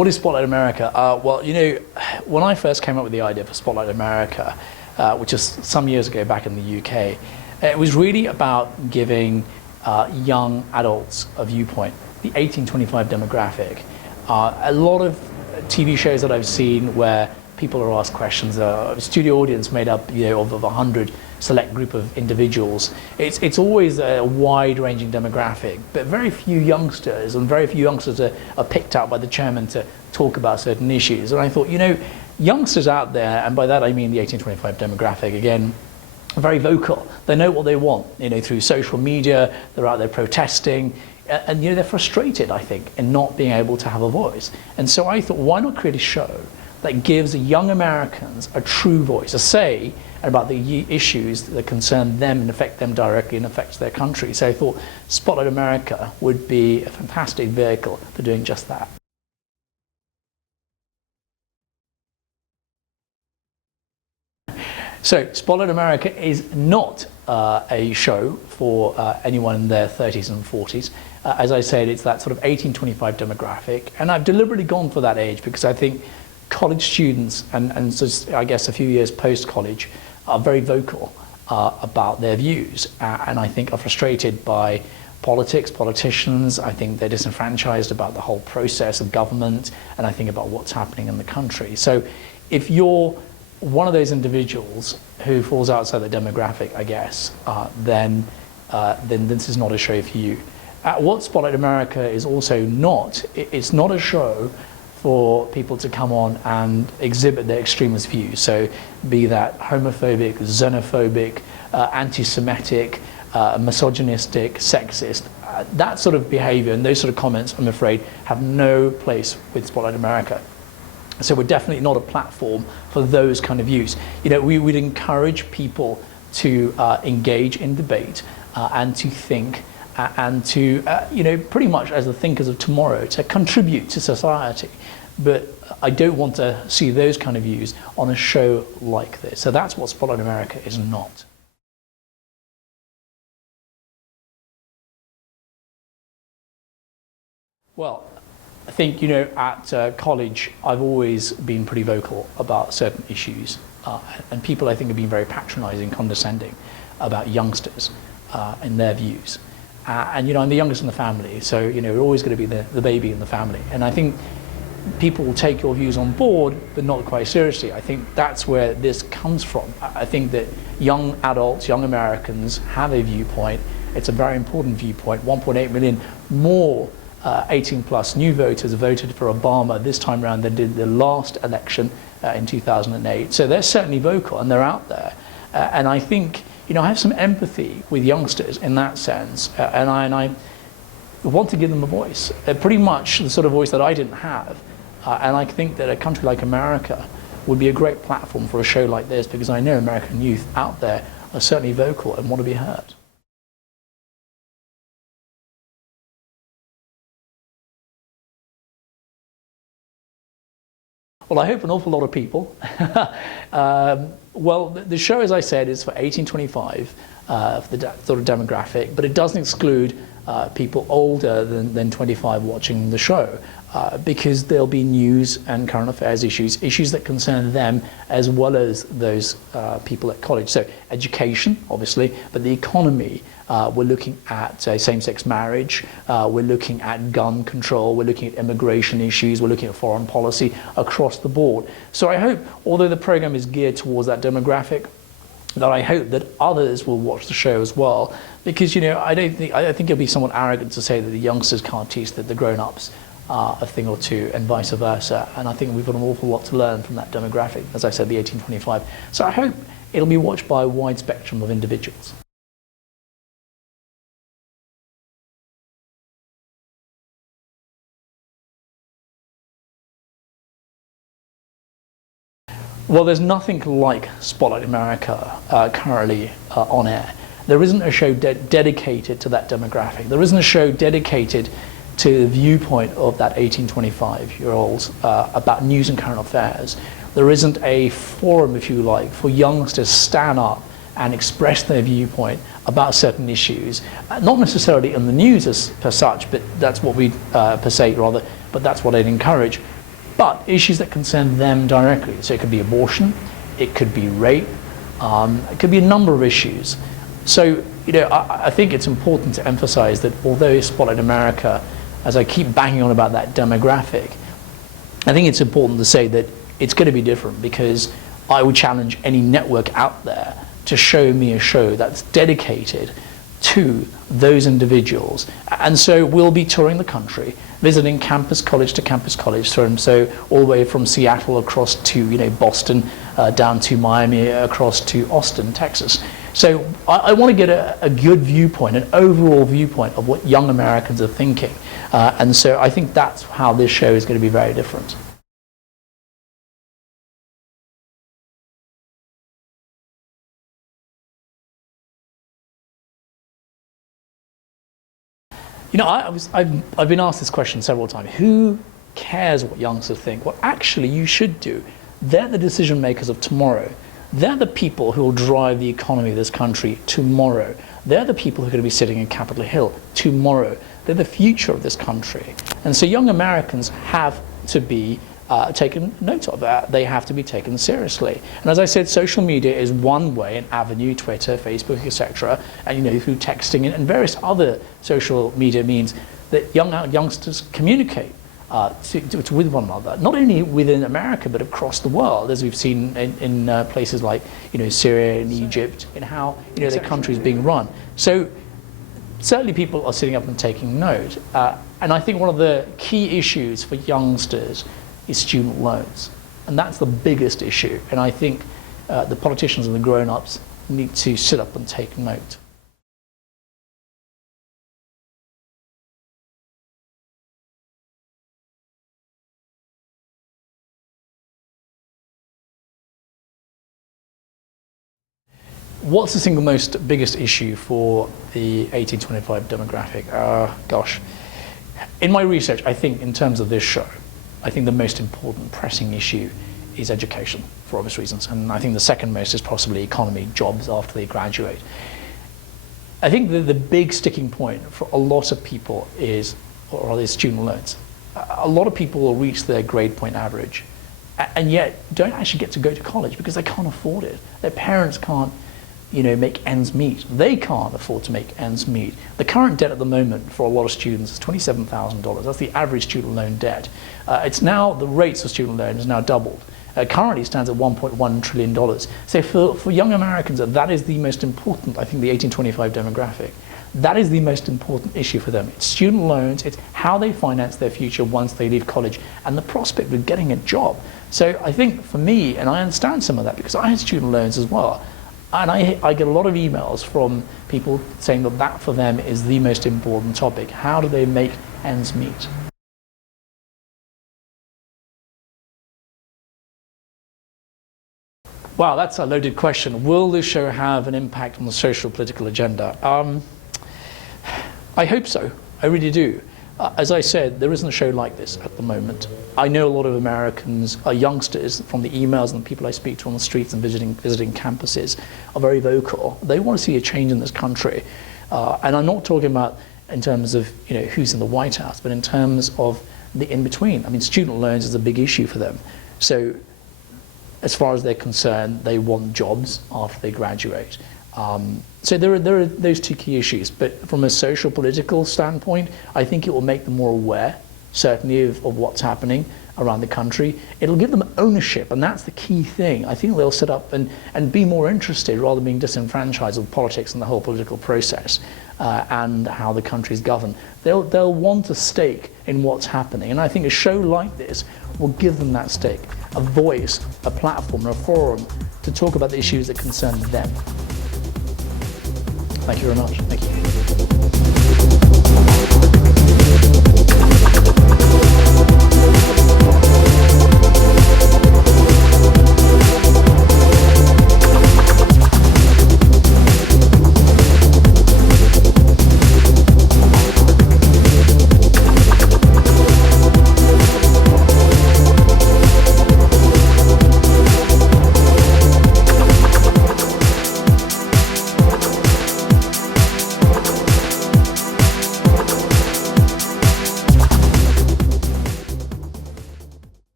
What is Spotlight America? Well, when I first came up with the idea for Spotlight America, which is some years ago back in the UK, it was really about giving young adults a viewpoint, the 1825 demographic. A lot of TV shows that I've seen where people are asked questions, a studio audience made up of 100 select group of individuals. It's always a wide-ranging demographic, but very few youngsters, and very few youngsters are picked out by the chairman to talk about certain issues. And I thought, youngsters out there, and by that I mean the 1825 demographic, again, are very vocal. They know what they want, through social media, they're out there protesting, and they're frustrated, I think, in not being able to have a voice. And so I thought, why not create a show that gives young Americans a true voice, a say about the issues that concern them and affect them directly and affects their country. So I thought Spotlight America would be a fantastic vehicle for doing just that. So Spotlight America is not a show for anyone in their 30s and 40s. As I said, it's that sort of 1825 demographic, and I've deliberately gone for that age because I think college students and so I guess a few years post-college are very vocal about their views, and I think are frustrated by politics, politicians. I think they're disenfranchised about the whole process of government, and I think about what's happening in the country. So if you're one of those individuals who falls outside the demographic, I guess, then this is not a show for you. What Spotlight America is also not, it's not a show for people to come on and exhibit their extremist views. So be that homophobic, xenophobic, anti-Semitic, misogynistic, sexist, that sort of behavior and those sort of comments, I'm afraid, have no place with Spotlight America. So we're definitely not a platform for those kind of views. We would encourage people to engage in debate and to think and to, pretty much as the thinkers of tomorrow, to contribute to society. But I don't want to see those kind of views on a show like this. So that's what Spotlight America is not. Well, I think, at college, I've always been pretty vocal about certain issues. And people, I think, have been very patronizing, condescending about youngsters and their views. And, I'm the youngest in the family, so, we're always going to be the baby in the family. And I think people will take your views on board, but not quite seriously. I think that's where this comes from. I think that young adults, young Americans have a viewpoint. It's a very important viewpoint. 1.8 million more 18-plus new voters voted for Obama this time around than did the last election in 2008. So they're certainly vocal and they're out there. And I think, I have some empathy with youngsters in that sense, and I want to give them a voice, pretty much the sort of voice that I didn't have. And I think that a country like America would be a great platform for a show like this, because I know American youth out there are certainly vocal and want to be heard. Well, I hope an awful lot of people. Well, the show, as I said, is for 1825, for the sort of demographic, but it doesn't exclude people older than 25 watching the show, because there'll be news and current affairs issues that concern them as well as those people at college. So education, obviously, but the economy. We're looking at same-sex marriage, we're looking at gun control, we're looking at immigration issues, we're looking at foreign policy across the board. So I hope, although the program is geared towards that demographic, that I hope that others will watch the show as well, because I think it'll be somewhat arrogant to say that the youngsters can't teach the grown-ups a thing or two, and vice versa. And I think we've got an awful lot to learn from that demographic, as I said, the 1825. So I hope it'll be watched by a wide spectrum of individuals. Well, there's nothing like Spotlight America currently on air. There isn't a show dedicated to that demographic. There isn't a show dedicated to the viewpoint of that 1825-year-olds about news and current affairs. There isn't a forum, if you like, for youngsters to stand up and express their viewpoint about certain issues. Not necessarily in the news per such, but that's what we, per se rather, but that's what I'd encourage. but issues that concern them directly. So it could be abortion, it could be rape, it could be a number of issues. So, I think it's important to emphasize that although Spotlight America, as I keep banging on about that demographic, I think it's important to say that it's going to be different, because I would challenge any network out there to show me a show that's dedicated to those individuals. And so we'll be touring the country, visiting campus college to campus college, so all the way from Seattle across to Boston, down to Miami, across to Austin, Texas. So I want to get a good viewpoint, an overall viewpoint of what young Americans are thinking. And so I think that's how this show is going to be very different. I've been asked this question several times. Who cares what youngsters think? Well, actually, you should do. They're the decision makers of tomorrow. They're the people who will drive the economy of this country tomorrow. They're the people who are going to be sitting in Capitol Hill tomorrow. They're the future of this country. And so young Americans have to be taken note of. They have to be taken seriously. And as I said, social media is one way, an avenue, Twitter, Facebook, etc., and through texting and various other social media means that youngsters communicate with one another, not only within America but across the world, as we've seen in places like Syria and Egypt, in how the country is being run. So certainly people are sitting up and taking note. And I think one of the key issues for youngsters is student loans. And that's the biggest issue. And I think the politicians and the grown-ups need to sit up and take note. What's the single most biggest issue for the 18-25 demographic? Gosh. In my research, I think in terms of this show, I think the most important pressing issue is education, for obvious reasons. And I think the second most is possibly economy, jobs after they graduate. I think the big sticking point for a lot of people is student loans. A lot of people will reach their grade point average and yet don't actually get to go to college because they can't afford it. Their parents can't make ends meet. They can't afford to make ends meet. The current debt at the moment for a lot of students is $27,000. That's the average student loan debt. The rates of student loan has now doubled. Currently stands at $1.1 trillion. So for young Americans, that is the most important, I think, the 18-25 demographic. That is the most important issue for them. It's student loans, it's how they finance their future once they leave college, and the prospect of getting a job. So I think for me, and I understand some of that because I had student loans as well, and I get a lot of emails from people saying that for them is the most important topic. How do they make ends meet? Wow, that's a loaded question. Will this show have an impact on the social political agenda? I hope so. I really do. As I said, there isn't a show like this at the moment. I know a lot of Americans, youngsters, from the emails and the people I speak to on the streets and visiting campuses, are very vocal. They want to see a change in this country. And I'm not talking about in terms of who's in the White House, but in terms of the in-between. I mean, student loans is a big issue for them. So as far as they're concerned, they want jobs after they graduate. So there are those two key issues, but from a social political standpoint, I think it will make them more aware, certainly of what's happening around the country. It'll give them ownership, and that's the key thing. I think they'll sit up and be more interested rather than being disenfranchised with politics and the whole political process and how the country's governed. They'll want a stake in what's happening, and I think a show like this will give them that stake, a voice, a platform, a forum to talk about the issues that concern them. Thank you very much. Thank you.